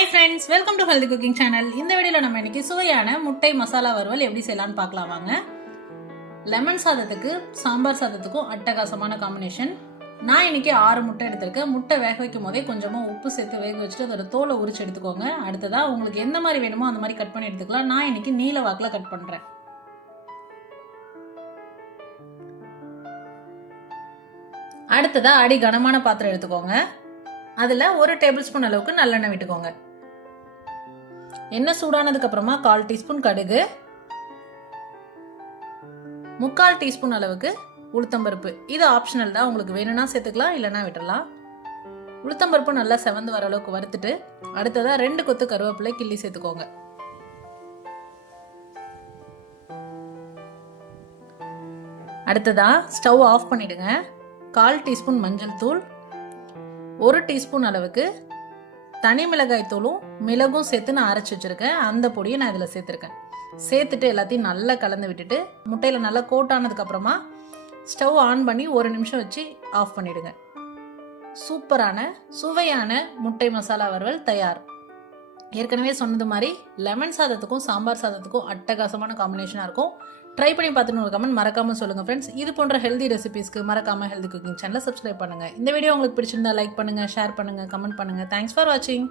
Hi friends, welcome to healthy cooking channel. இந்த வீடியோவில் நம்ம இன்னைக்கு சுவையான முட்டை மசாலா வறுவல் எப்படி செய்யலாம்னு பார்க்கலாம் வாங்க. லெமன் சாதத்துக்கு சாம்பார் சாதத்துக்கும் அட்டகாசமான காம்பினேஷன். நான் இன்னைக்கு 6 முட்டை எடுத்திருக்கேன். முட்டை வேக வைக்கும் போதே கொஞ்சமாக உப்பு சேர்த்து வேக வச்சுட்டு அதோட தோலை உரிச்சு எடுத்துக்கோங்க. அடுத்ததா உங்களுக்கு எந்த மாதிரி வேணுமோ அந்த மாதிரி கட் பண்ணி எடுத்துக்கலாம். நான் இன்னைக்கு நீல வாக்கில் கட் பண்ணுறேன். அடுத்ததா அடி கனமான பாத்திரம் எடுத்துக்கோங்க. அதில் 1 டேபிள் ஸ்பூன் அளவுக்கு நல்லெண்ணெய் விட்டுக்கோங்க. எண்ணெய் சூடானதுக்கு அப்புறமா 1/4 டீஸ்பூன் கடுகு, 3/4 டீஸ்பூன் அளவுக்கு உளுத்தம்பருப்பு. இது ஆப்ஷனல் தான், உங்களுக்கு வேணும்னா சேர்த்துக்கலாம், இல்லைன்னா விட்டுடலாம். உளுத்தம்பருப்பு நல்லா செவந்து வர அளவுக்கு வறுத்துட்டு அடுத்ததா 2 கொத்து கருவேப்பிலை கிள்ளி சேர்த்துக்கோங்க. அடுத்ததா ஸ்டவ் ஆஃப் பண்ணிடுங்க. 1/4 டீஸ்பூன் மஞ்சள் தூள், 1 டீஸ்பூன் அளவுக்கு தனி மிளகாய் தூளும் மிளகும் சேர்த்து நான் அரைச்சி வச்சிருக்கேன். அந்த பொடியை நான் இதில் சேர்த்துருக்கேன். சேர்த்துட்டு எல்லாத்தையும் நல்லா கலந்து விட்டுட்டு முட்டையில் நல்லா கோட் ஆனதுக்கு அப்புறமா ஸ்டவ் ஆன் பண்ணி 1 நிமிஷம் வச்சு ஆஃப் பண்ணிடுங்க. சூப்பரான சுவையான முட்டை மசாலா வறுவல் தயார். ஏற்கனவே சொன்னது மாதிரி லெமன் சாதத்துக்கும் சாம்பார் சாதத்துக்கும் அட்டகாசமான காம்பினேஷனாக இருக்கும். ட்ரை பண்ணி பார்த்துன்னு ஒரு கமெண்ட் மறக்காம சொல்லுங்க ஃப்ரெண்ட்ஸ். இது போன்ற ஹெல்தி ரெசிபிஸ்க்கு மறக்காம ஹெல்தி குக்கிங் சேனலை சப்ஸ்கிரைப் பண்ணுங்க. இந்த வீடியோ உங்களுக்கு பிடிச்சிருந்தா லைக் பண்ணுங்க, ஷேர் பண்ணுங்க, கமெண்ட் பண்ணுங்க. தேங்க்ஸ் ஃபார் வாட்சிங்.